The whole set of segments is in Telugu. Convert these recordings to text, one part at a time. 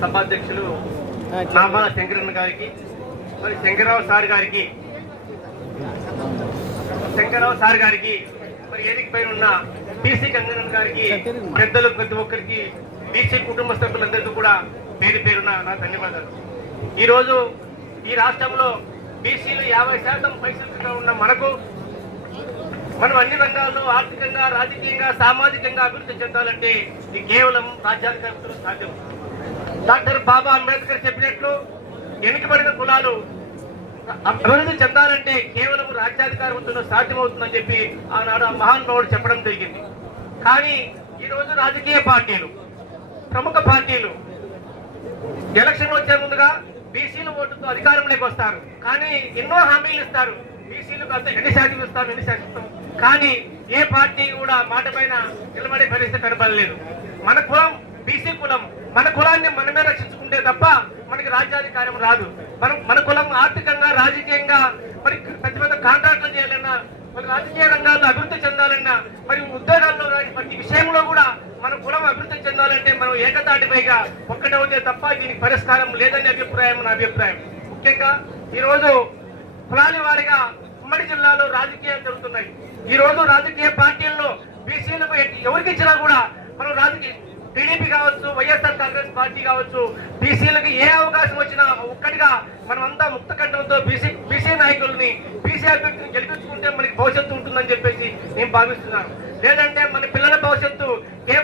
సభాధ్యక్షులు నామా శంకరన్న గారికి మరి శంకరరావు సార్ గారికి శంకరరావు సార్ గారికి మరి ఏదిక పైన ఉన్న బీసీ గంగనన్ గారికి పెద్దలు ప్రతి ఒక్కరికి బీసీ కుటుంబ సభ్యులందరికీ కూడా పేరు పేరున నా ధన్యవాదాలు. ఈరోజు ఈ రాష్ట్రంలో బీసీలు యాభై శాతం పైసలుగా ఉన్న మనకు మనం అన్ని రంగాల్లో ఆర్థికంగా రాజకీయంగా సామాజికంగా అభివృద్ధి చెందాలంటే ఇది కేవలం రాజ్యాంగంతో సాధ్యం. డాక్టర్ బాబా అంబేద్కర్ చెప్పినట్లు వెనుకబడిన కులాలు అభివృద్ధి చెందాలంటే కేవలం రాజ్యాధికారంతో సాధ్యమవుతుందని చెప్పి ఆనాడు ఆ మహానుభావుడు చెప్పడం జరిగింది. కానీ ఈరోజు రాజకీయ పార్టీలు ప్రముఖ పార్టీలు ఎలక్షన్ వచ్చే ముందుగా బీసీలు ఓటుతో అధికారంలోకి వస్తారు. కానీ ఎన్నో హామీలు ఇస్తారు. బీసీలకు అంత ఎన్ని శాతం ఇస్తాం ఎన్ని శాతం కానీ ఏ పార్టీ కూడా మాట పైన నిలబడే పరిస్థితి కనపడలేదు. మన కులం బీసీ కులం మన కులాన్ని మనమే రక్షించుకుంటే తప్ప మనకి రాజ్యాధికారం రాదు. మనం మన కులం ఆర్థికంగా రాజకీయంగా మరి పెద్ద పెద్ద కాంట్రాక్టులు చేయాలన్నా మరి రాజకీయ రంగాల్లో అభివృద్ధి చెందాలన్నా మరి ఉద్యోగాల్లో కానీ ప్రతి విషయంలో కూడా మన కులం అభివృద్ధి చెందాలంటే మనం ఏకతాటిపైగా ఒక్కటవుతే తప్ప దీనికి పరిష్కారం లేదనే అభిప్రాయం నా అభిప్రాయం. ముఖ్యంగా ఈ రోజు కులాల వారిగా ఉమ్మడి జిల్లాలో రాజకీయాలు జరుగుతున్నాయి. ఈ రోజు రాజకీయ పార్టీల్లో బీసీలకు ఎవరికి ఇచ్చినా కూడా కావచ్చు వైఎస్ఆర్ కాంగ్రెస్ పార్టీ కావచ్చు బీసీలకు ఏ అవకాశం వచ్చినా ఒక్కటిగా మనమంతా ముక్త కంఠంతో బీసీ బీసీ నాయకుల్ని బీసీ అభ్యర్థిని గెలిపించుకుంటే మనకి భవిష్యత్తు ఉంటుందని చెప్పేసి నేను భావిస్తున్నాను. లేదంటే మన పిల్లల భవిష్యత్తు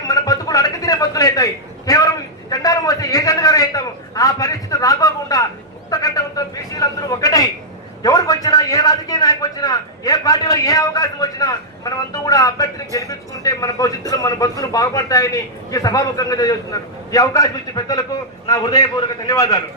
మన బతుకులు అడగ తినే బతుకులు అవుతాయి. కేవలం జెండాలు మోస్తే ఏ జెండాగా అవుతాము ఆ పరిస్థితి రాకోకుండా ముక్త కంఠంతో బీసీలందరూ ఒకటే ఎవరికి వచ్చినా ఏ రాజకీయ నాయకు వచ్చినా ఏ పార్టీలో ఏ అవకాశం వచ్చినా మనమంతా కూడా అభ్యర్థిని గెలిపించుకుంటే మన భవిష్యత్తులో మన బతుకులు బాగుపడతాయని ఈ సభాముఖంగా తెలియజేస్తున్నారు ఈ అవకాశం ఇచ్చిన పెద్దలకు నా హృదయపూర్వక ధన్యవాదాలు.